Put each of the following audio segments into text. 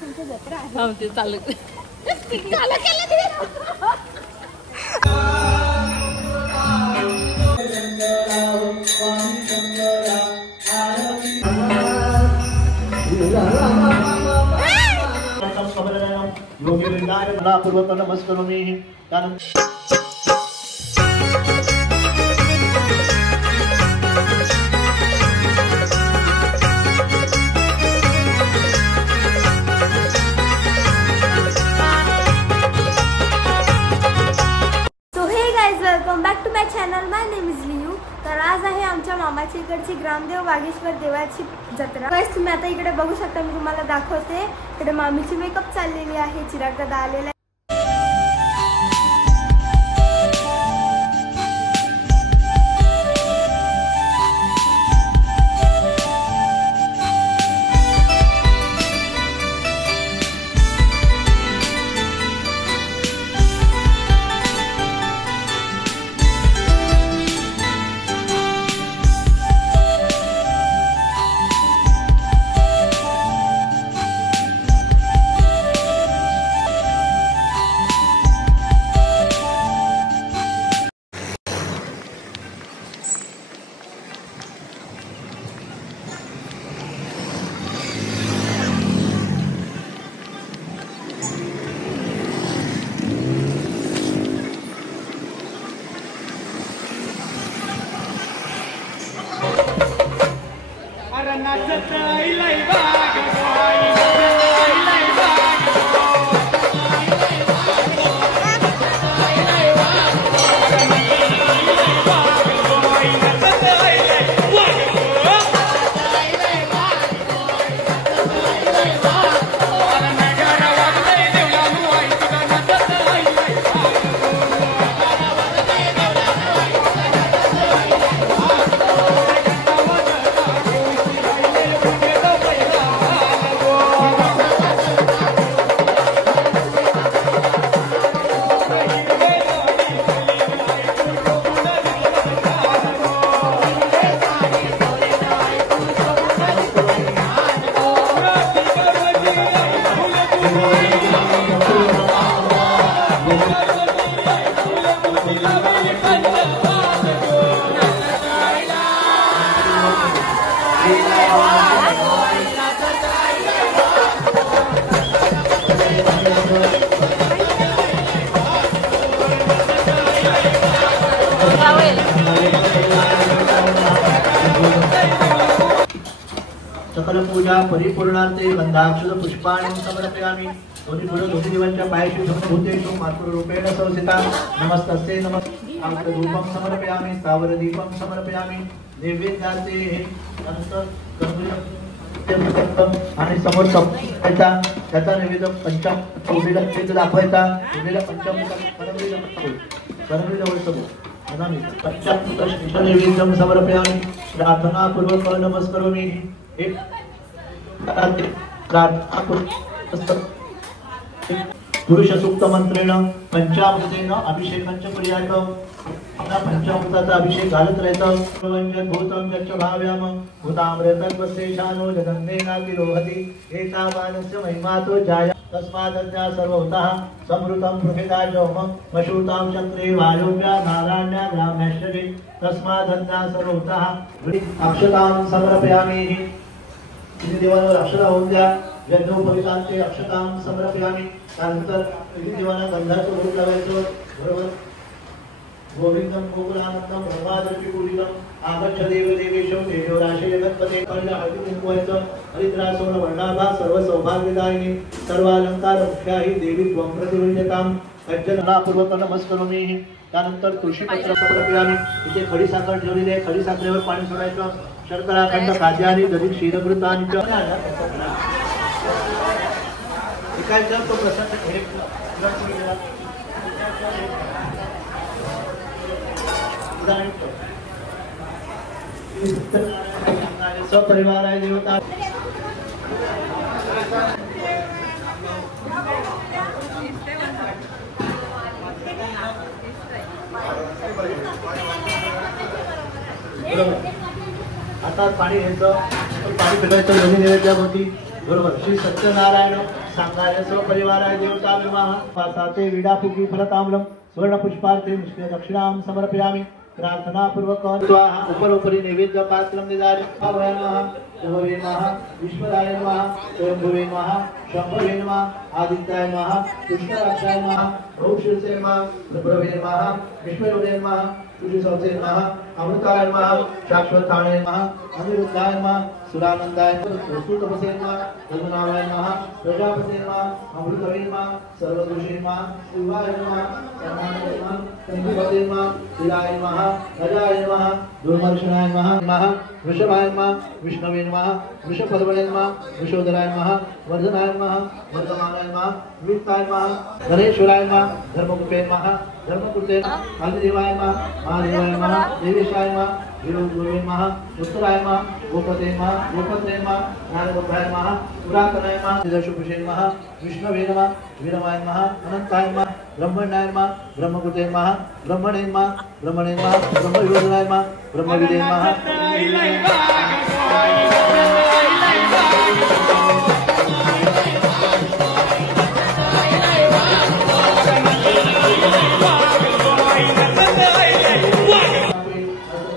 ते चालू पूर्वक नमस्करोमि welcome back to my channel. My name is Liu. तर आज आहे आमच्या मामाच्या इकडची ग्रामदेव वागेश्वर देवाची जत्रा. गाइस तुम्ही आता इकडे बघू शकता, मी तुम्हाला दाखवते. इकडे मामीची मेकअप चाललेली आहे, चिराग दादा आलेला आहे. सकल पूजा परिपूर्णार्थे गंधाक्षर पुष्पाणि समर्पयामि. दोन्ही देवांच्या पायाशी भूतेषु मातृरूपेण संस्थिता नमस्तस्यै नमः. धूपं समर्पयामि, स्थावरदीपं समर्पयामि. नैवेद्याचे आणि समोर त्याचा नैवेद्य पंचामृत दाखवायचा. नैवेद्यं समर्पयामि. प्रार्थनापूर्वक नमस्करोमि. पुरुष सूक्त मंत्रेण पंचामृतेन अभिषेकांच पर्याय. पंचामृताचा अभिषेक घालत राहायचं. भूतं यच्च भाव्याम भूतामृतत्वशेषानो जगन्नेनाति रोहति. एतावानस्य महिमातो जाया तस्मादज्ञा सर्वभूतः समृतं पृथिदाजोमं मशूतां चक्रे वायुव्या नारायण्या ग्राम्याश्चरे तस्मादज्ञा सर्वभूतः. अक्षतां समर्पयामि. देवावर अक्षता होऊन द्या. यज्ञोपवितांचे अक्षतां समर्पयामि. त्यानंतर देवाला गंधाचं रूप लावायचं. बरोबर. गोविंदं गोकुलानंदं ब्रह्मादर्पिकुलितं आगच्छ देवदेवेशं देवराशे जगत्पते. पहिलं हळदी कुंकवायचं. हरिद्रासोन वर्णाभा सर्व सौभाग्यदायिनी सर्वालंकार मुख्याही देवी त्वं प्रतिवंद्यतां. पूर्वक नमस्करोमि. त्यानंतर तुळशीपत्र समर्पयामि. इथे खडी साखर ठेवलेली आहे. खडी साखरेवर पाणी सोडायचं. शर्कराखंड खाद्यानी दधिक क्षीरघृतानी तो प्रसाद सपरिवार आहे देवता. हातात पाणी घ्यायचं. पाणी पिटायचं. दोन्ही नैवेद्यावरती बरोबर. श्री सत्यनारायण सांगाय स्वपरिवाराय देवता विवाह पासाते विडाफुकी फलताम्रम स्वर्ण पुष्पार्थे निष्क्रिय दक्षिणां समर्पयामि. प्रार्थना पूर्वक स्वाहा. उपरोपरि नैवेद्य पात्रं निदाय नमः. शंभवे नमः. विश्वराय नमः. स्वयंभुवे नमः. शंभवे नमः. आदित्याय नमः. कृष्णराक्षाय नमः. भौशीर्षे नमः. प्रभवे नमः. विश्वरूपे नमः. सूर्यसौसे नमः. अमृताय नमः. शाश्वताय नमः. अनिरुद्धाय नमः. सुरानंदाय नमः. सुतपसे नमः. धर्मनाराय नमः. प्रजापते नमः. अमृतवे नमः. सर्वदोषे नमः. शिवाय नमः. सर्वाय नमः. संजीवते नमः. शिराय नमः. अजाय नमः. दुर्मर्शनाय नमः. वृषभाय नमः. विष्णवे नमः. वृषपद्मने नमः. वृषोदराय नमः. वर्धनाय नमः. वर्धमानाय नमः. वित्ताय नमः. धनेश्वराय नमः. धर्मकुटे नमः. धर्मकुटे नमः. आदिदेवाय नमः. महादेवाय नमः. देवेशाय नमः. विरोधुवे नमः. उत्तराय नमः. गोपते नमः. गोपत्रे नमः. ज्ञानबुद्धाय नमः. पुरातनाय नमः. निदर्शुपुषे नमः. विष्णवे नमः. वीरमाय नमः. अनंताय नमः. ब्रह्मण्याय नमः. ब्रह्मकुटे नमः. ब्रह्मणे नमः. ब्रह्मणे नमः. ब्रह्मविरोधनाय नमः. ब्रह्मविदे नमः.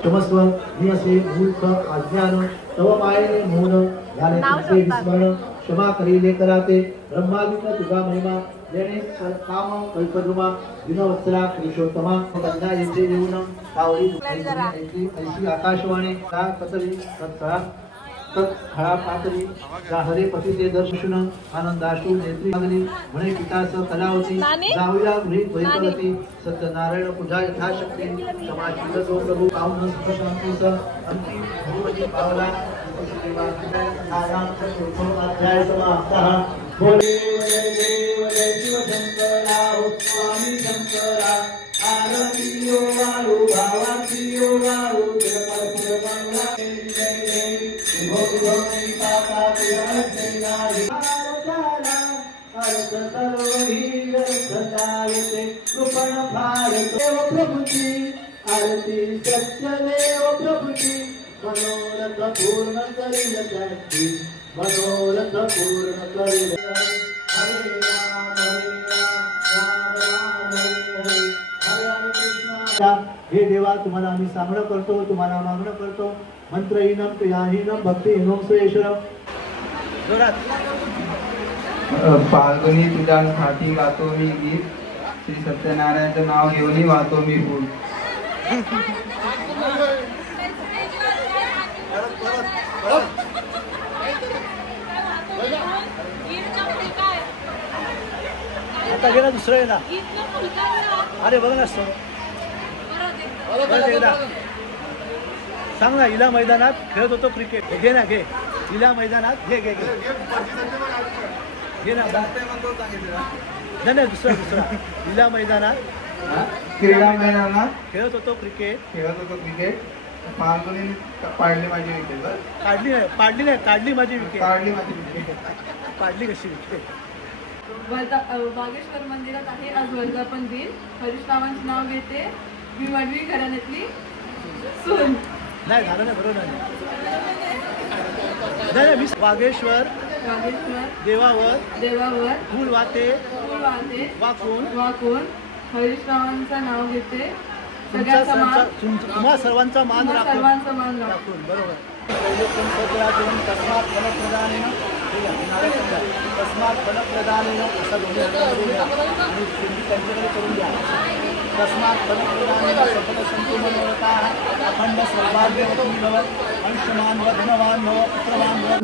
क्षमस्व नियसे मूर्ख अज्ञान तव मायेने मौन झाले तुझे विस्मरण क्षमा करीले कराते ब्रह्मादित्य तुझा महिमा लेणे काम कल्पद्रुमा दिनवत्सरा पुरुषोत्तमा गंगा येथे येऊन पावली ऐशी आकाशवाणी का कतरी तत्सळा तत्खळा पातळी हरे पतीचे दर्शन आनंदाश्रू नेत्री लागली म्हणे पितास कलावती जाऊया गृहीत वैकलती सत्यनारायण पूजा यथाशक्ती क्षमाशील जो प्रभू पावन सुखशांतीस अंतिम भगवती पावला अध्याय समाप्तः. बोले देव जय शिव शंकरा हो स्वामी शंकरा आरती योगारू भावाची योगारू जगपरपुर मंगला जय जय भोगोनी पापा जय अर्थ सर्वही दर्शनायते कृपण भारत देव प्रभुची आरती सत्य देव प्रभुची मनोरथ पूर्ण करील त्याची मनोरथ पूर्ण करील. हरे राम हरे राम राम हरे हरे हरे कृष्ण. हे देवा तुम्हाला आम्ही सांगणं करतो तुम्हाला मागणं करतो मंत्रहीनम क्रियाहीनम भक्तिहीनम सुयेश्वरम. जोरात फाल्गुनी तुझ्यासाठी गातो मी गीत श्री सत्यनारायणचं नाव घेऊन वाहतो मी फूल. आता गेला दुसरं आहे ना. अरे बघ ना एकदा सांग ना. इला मैदानात खेळत होतो क्रिकेट. घे ना घे. इला मैदानात घे घे घे घे ना. नाही दुसरा इला मैदानात क्रीडा मैदानात खेळत होतो क्रिकेट. फाल्गुनी पाडली माझी विकेट. पाडली नाही काढली माझी विकेट. पाडली कशी विकेट. बागेश्वर मंदिरात आहे आज वर्धापन दिन. हरीशरावांचे नाव घेते मी मडवी घराण्यातली सून. नाही झालं ना बरोबर नाही. मी वागेश्वर देवावर फूल वाहते वाकून हरीशरावांचं नाव घेते. तुम्हा सर्वांचा मान राखून. बरोबर. तस्मात् फलप्रदानेन असा दोन्ही त्यांच्याकडे करून द्या. तस्मात् फलप्रदानेन सपद संतु मनोरथाः अखंड सौभाग्यवती भव अंशमान व धनवान भव पुत्रवान भव.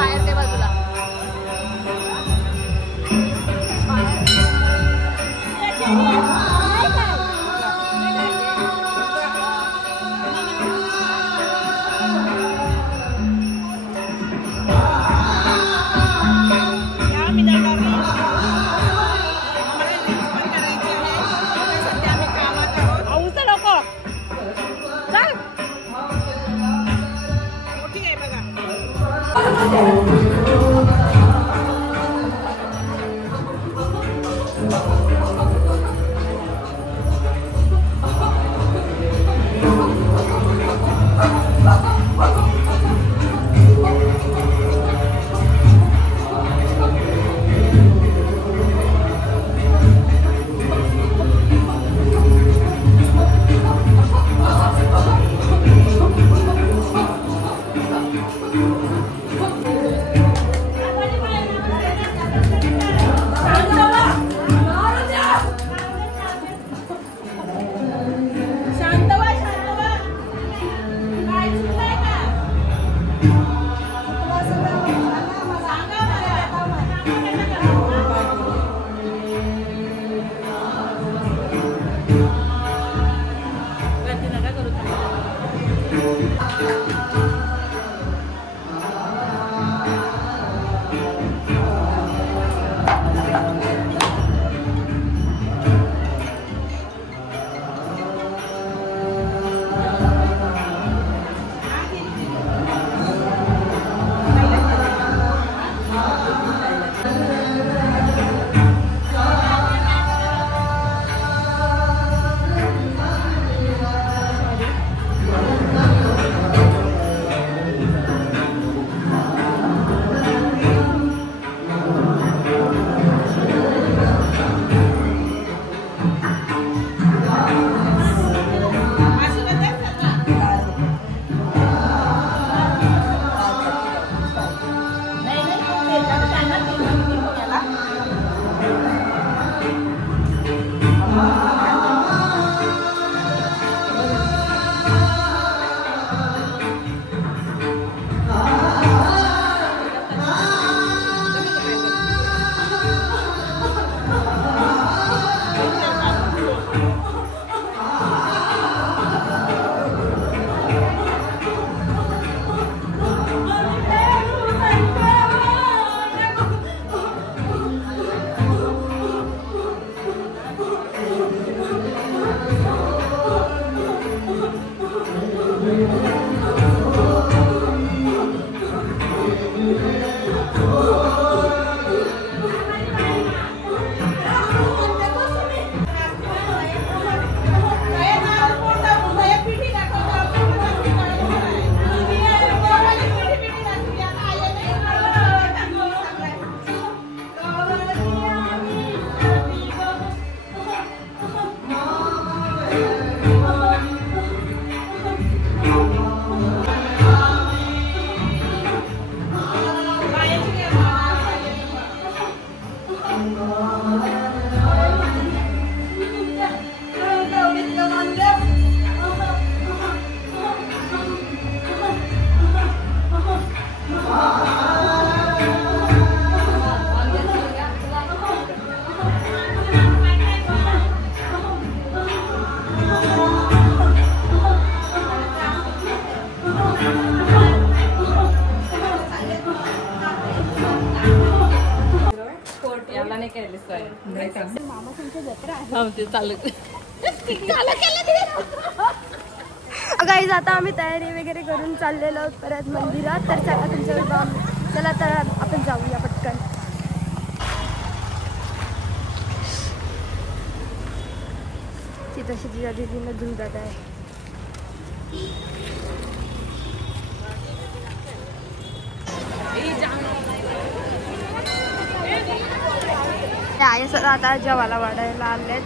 बाहेर ते बाजूला काय मामाच्या जत्रा आहे. हो ते चालत गाईज आता आम्ही तयारी वगैरे करून चाललेलो आहोत परत मंदिरात. तर चला तुमच्यावर चला तर आपण जाऊया पटकन. ती तशी तिच्या दीदीनं धुवून जात आहे. आहे सर आता जेवायला वाढायला आलेत.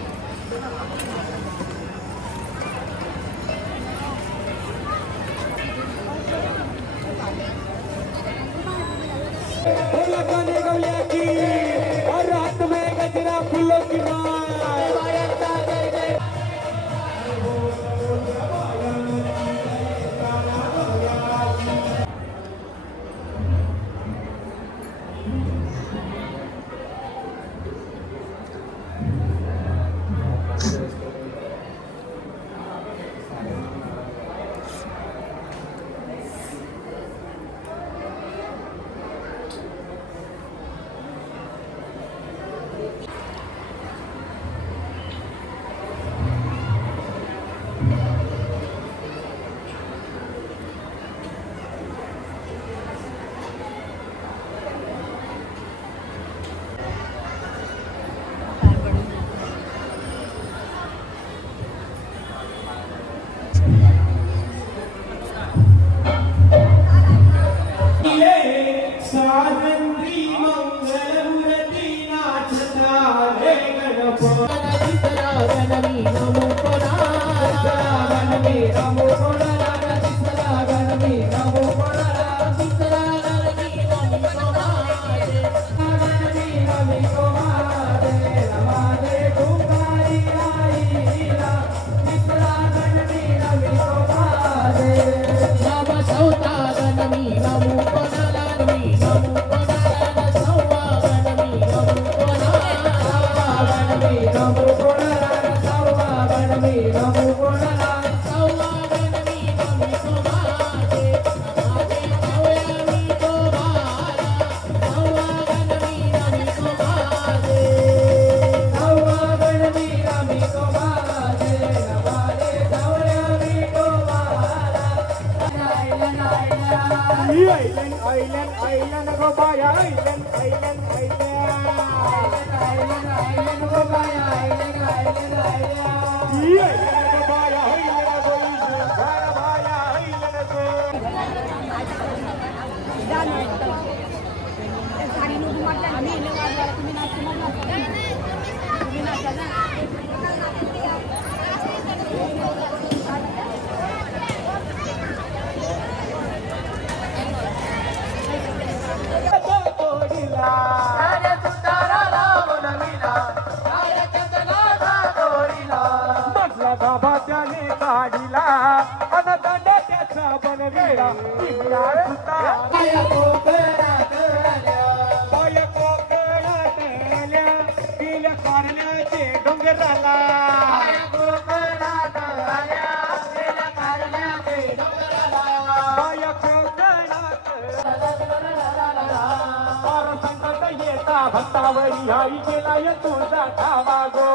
भक्तावरी आई केलाय तुझा ठावा गो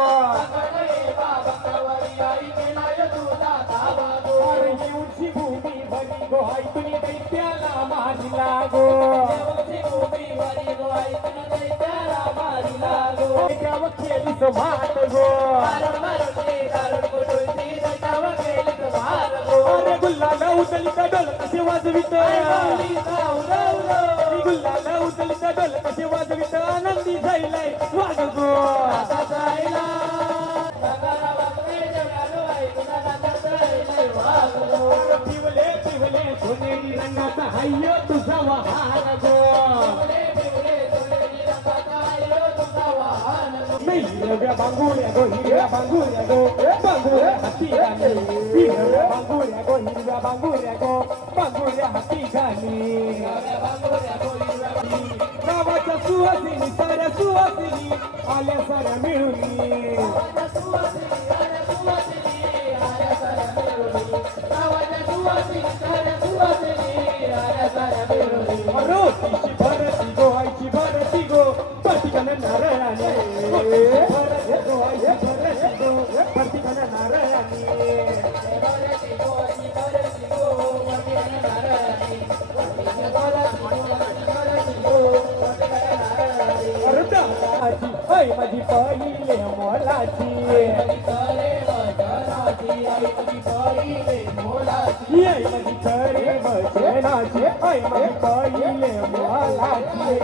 उंची भूमी भरी गो आई तुनी दैत्याला मारिला गो खेलीस भात गो अरे गुल्ला उचली का डोल कसे वाजवित गुल्ला उचली का डोल कसे वाजवित आनंदी जाईलाय वाग गो पिवले पिवले सोनेरी रंगाचा हाय तुझा वाहन गो हिरव्या बांगुऱ्या गो हिरव्या बांगुऱ्या गो बांगुऱ्या हाती घाली हिरव्या बांगुऱ्या गो हिरव्या बांगुऱ्या गो बांगुऱ्या हाती घाली गावाच्या सुवासिनी साऱ्या सुवासिनी आल्या साऱ्या मिळून रोटीची भरती गो आईची भरती गो पटकन नारळाने माझी पहिले मोलाची आई माझी खरे वचनाची आई माझी पहिले मोलाची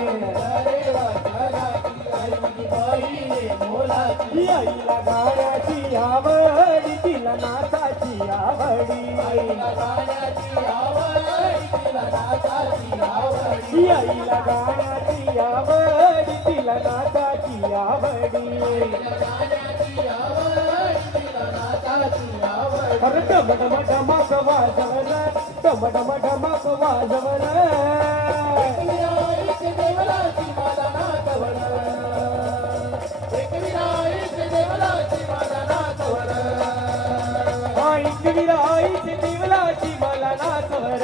आईला गाण्याची आवडी तिला नाचाची आवडी आईला गाण्याची आवडी तिला नाचाची अरे डम डम डमक वाजवण डम डम डमक वाजवण आईची देवलाची मला नाचवर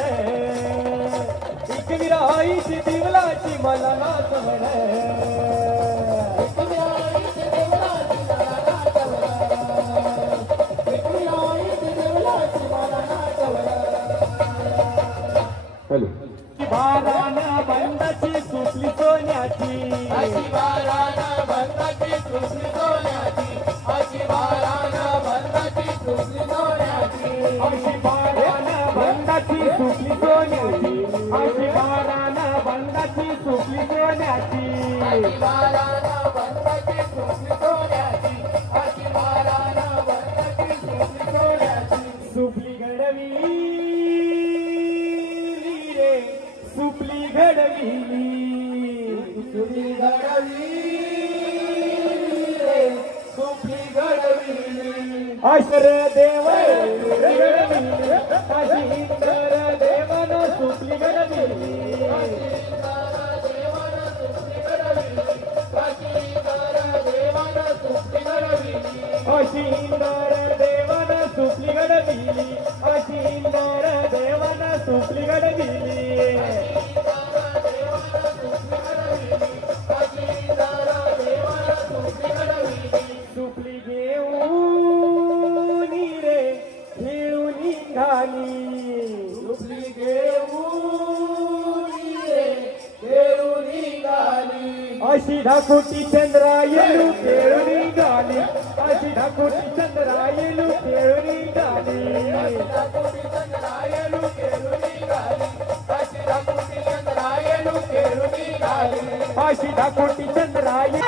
एकवीरा आईची देवलाची मला नाचवर हॅलो बाराना बंदाची सुटली सोन्याची बंदाची सुटली सोन्याची अशी बाराना बंदाची सुटली सोन्याची अशी बाराना बंदाची सुटली सोन्याची अशी बाराना बंदाची सुटली सोन्याची अशी बाराना बंदाची सुटली सोन्याची अशी बाराना बंदाची सुटली सोन्याची सुपली घडवी सुपली घडविली सुपली घडविली सुपली घडविली आशर देव घडविली अशी इंद्र देवन सुपली घडविली अशी इंद्र देवन सुपली घडविली अशी इंद्र देवन सुपली घडविली सुपली घेऊन रे खेळून निघाली सुपली घेऊन रे खेळून निघाली अशी ढाकोटी चंद्रायलू खेळून निघाली अशी ढाकोटी चंद्रायलू खेळून निघाली ढाकोटी चंद्रायलू खेळून निघाली अशी ढाकोटी चंद्रायलू खेळून निघाली अशी ढाकोटी चंद्रायलू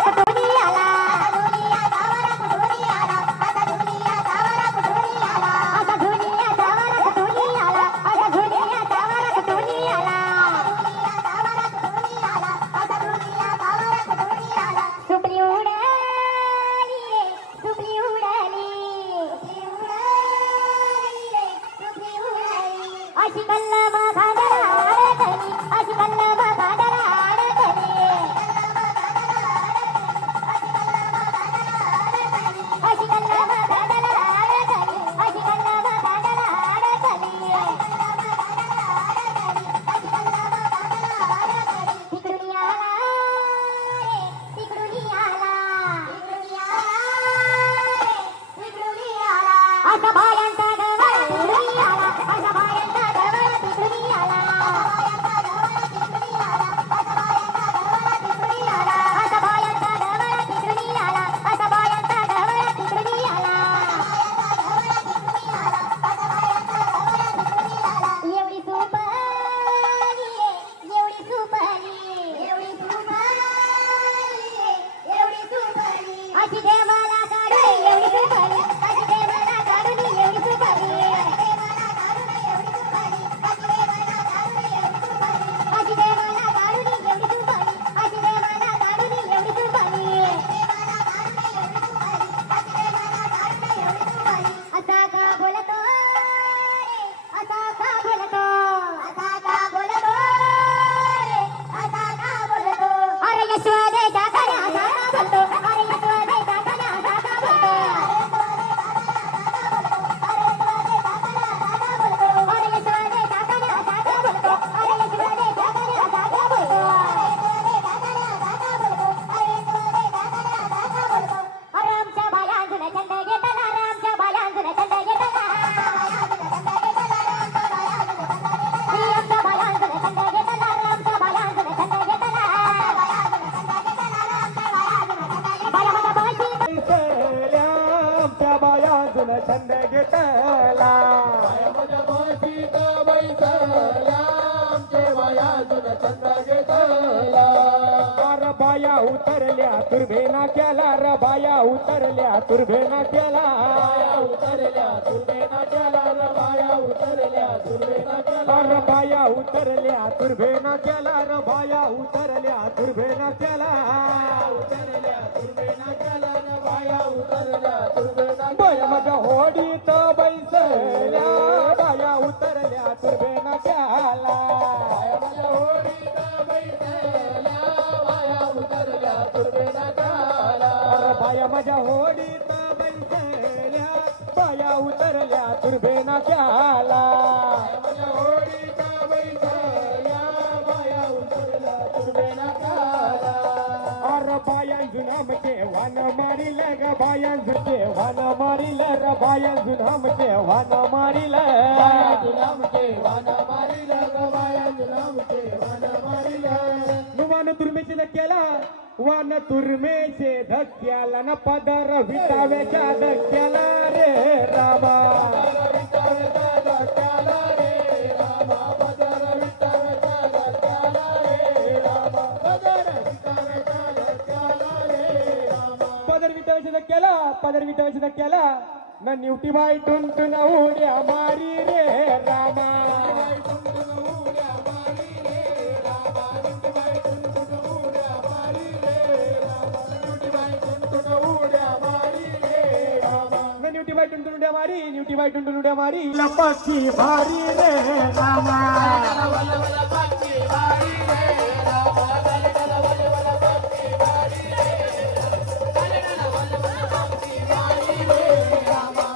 छंद घेतला माझ्या बशीत बैसला आमचे वयातून छंद घेतला बाया उतरल्या तुर्भेना केला र बाया उतरल्या तुर्भेना केला उतरल्या तुर्भेना केला र बाया उतरल्या तुर्भेना केला र बाया उतरल्या तुर्भेना केला र बाया उतरल्या तुर्भेना केला उतरल्या तुर्भेना केला र बाया उतरल्या तुर्भेना बाया माझ्या होडीत बैसल्या बाया उतरल्या तुर्भेना केला माझ्या होडीत बैसल्या उतरल्या तुर्भेना केला बाया माझ्या होडीत बैसल्या बाया उतरल्या तुर्भेना केला माझ्या होडीत बैसल्या बाया उतरल्या तुर्भेना केला अरे बाया जुनामचे वान मारिल ग बाया जुचे वान मारिल र बाया जुनामचे वान मारिल बाया जुनामचे वान मारिल ग बाया जुनामचे वान मारिल नुमान तुर्मेचे धक्क्याला वान तुर्मेचे धक्क्याला न पदर विटाव्याच्या धक्क्याला रे रामा पदर विटाव्याच्या धक्क्याला न न्यूटी बाई टुनटुन उड्या मारी रे रामा न्यूटी बाई टुनटुन उड्या मारी लपकी भारी रे रामा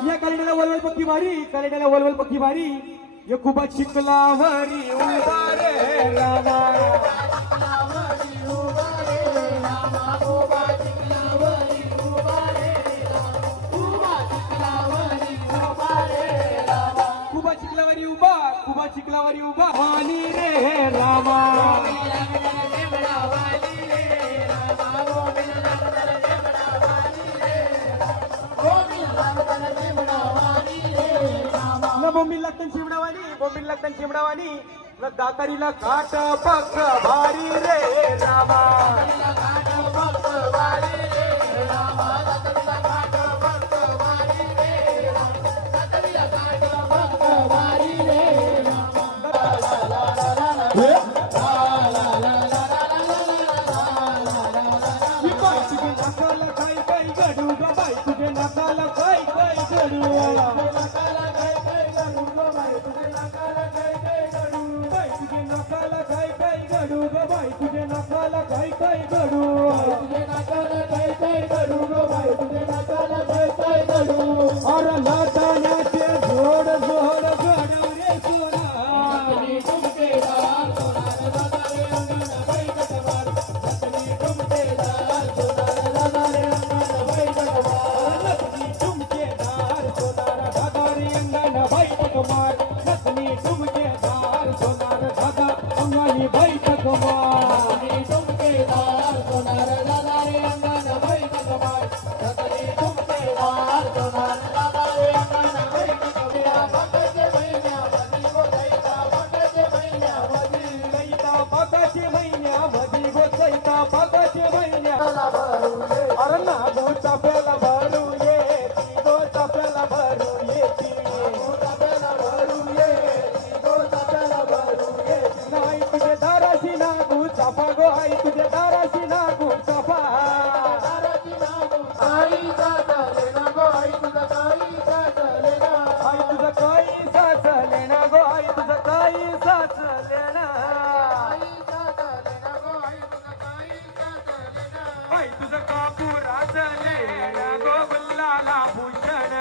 या कालिडाला वलवल पक्की मारी कालिडाला वलवल पक्की मारी ये खूप चिखलावरी उभा रे रामा चिखलावरी उभा वाणी रे रामा न बोंबील लागतं चिमडावानी न दातारीला काट पक्क भारी रे रामा तुझे नकाला काय काय गडू तुझे नकाला काय काय गडू ग बाई तुझे नकाला काय काय गडू तुझे नकाला काय काय गडू ग बाई तुझे नकाला काय काय गडू अरे लाटाण्याचे जोड जोड गडू रे सोना तुमकेदार सोनार दादा रे अंगण बाई कटवार तुमकेदार सोनार दादा रे अंगण बाई कटवार तुमकेदार सोनार दादा रे अंगण बाई कटवार नसनी तुमकेदार सोनार दादा अंगणी बाई कटवार तुमकेदार सोनार दादा रे अंगण बाई कटवार नसनी तुमकेदार सोनार दादा रे अंगण बाई कटवार बाकाचे महिन्यामध्ये गो दैता बाकाचे महिन्यामध्ये गो दैता बाकाचे महिन्यामध्ये अरे ना गो चाप्याला भरू येती गो चाप्याला भरू येती गो चाप्याला भरू येती गो चाप्याला भरू येती नाही तुझे दाराशी नागू चापा गो आई तुझे दाराशी नागू चापा दाराशी नागू आई साचले ना गो आई तुझं काही साचले ना आई तुझं काही साचले ना गो आई तुझं काही साचले ना आई साचले ना गो आई तुझं काही साचले ना आई तुझं कापूराचले ना गो गुल्लाला भूषण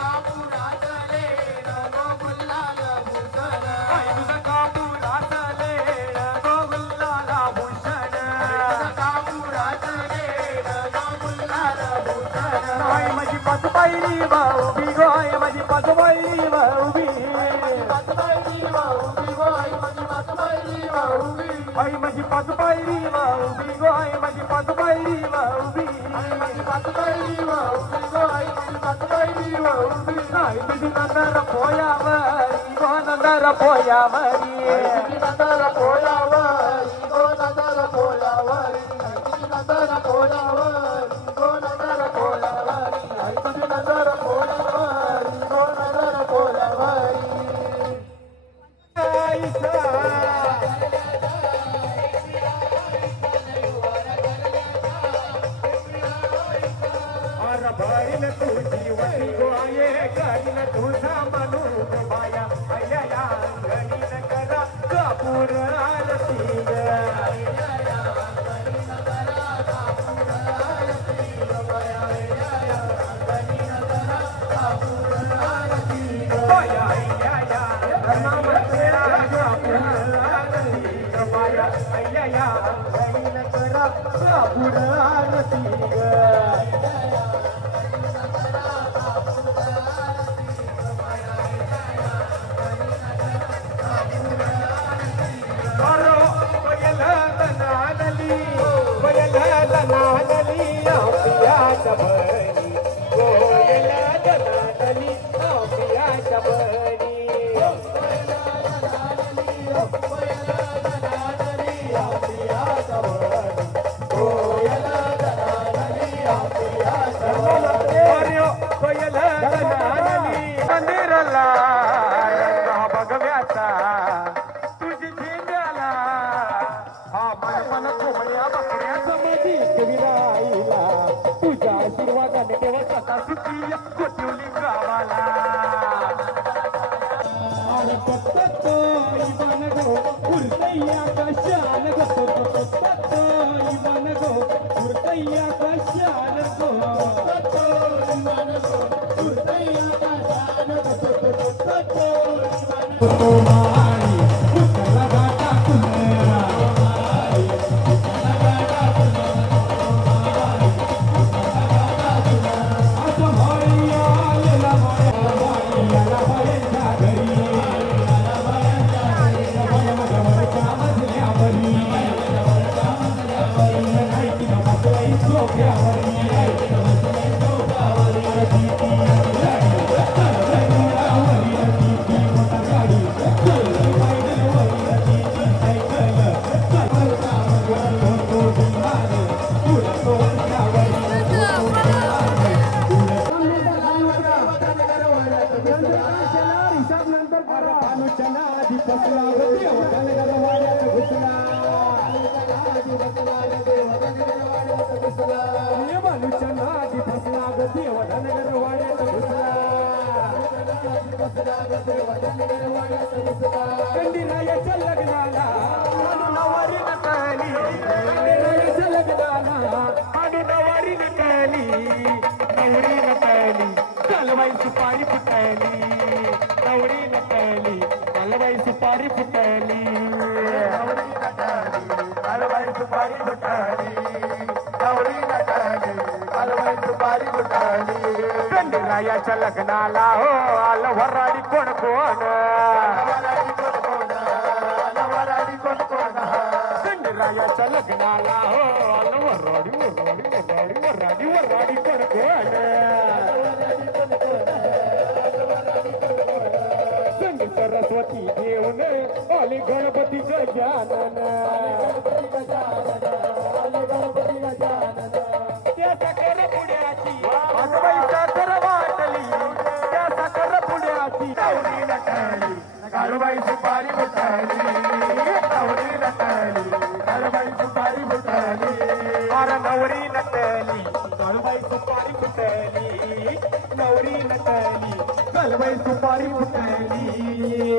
कापूराचले ना गो गुल्लाला भूषण आई तुझं कापूराचले ना गो गुल्लाला भूषण कापूराचले ना गो गुल्लाला भूषण आई माझी पाचपायरी उभी गो आई माझी पाचपायरी उभी पाचपायरी उभी गो आई माझी पाचपायरी उभी आई माझी पाच पायरी उभी गो आई माझी पाच पायरी उभी माझी पाच पायरी उभी गो आई माझी पाच पायरी उभी आई तुझी नंदर पोयावरी गो नंदर पोयावरी तुझी नंदर पोयावरी गो नंदर पोयावरी तुझी नंदर पोयावरी गो नंदर पोयावरी आई तुझी नंदर पोयावरी गो नंदर पोयावरी भैन तुझी वरी गोये करीन तुझा मनू बाया अय्या गणीन करा कापूर आरती तुझ्या आशीर्वादाने तेव्हा कथा सुखी कोटिवली गावाला इवन गो उरतैया कशान गो इवन गो उरतैया कशान गो इवन गो उरतैया कशान गो सुपारी फुटली नवरी नटली अलबाई सुपारी फुटली अलबाई सुपारी फुटली नवरी नटली अलबाई सुपारी फुटली गंडरायाच्या लग्नाला हो आलं वराडी कोण कोण गंडरायाच्या लग्नाला हो आलं वराडी वराडी वराडी वराडी वराडी कोण कोण सरस्वती घेऊन आली गणपती गजानन त्या साखर पुण्याची आजबाई साखर वाटली त्या साखर पुण्याची नवरी नटली काळूबाई सुपारी फुटली नवरी नटली काळूबाई सुपारी फुटली अरे नवरी नटली काळूबाई सुपारी फुटली नवरी नटली काळूबाई सुपारी फुटली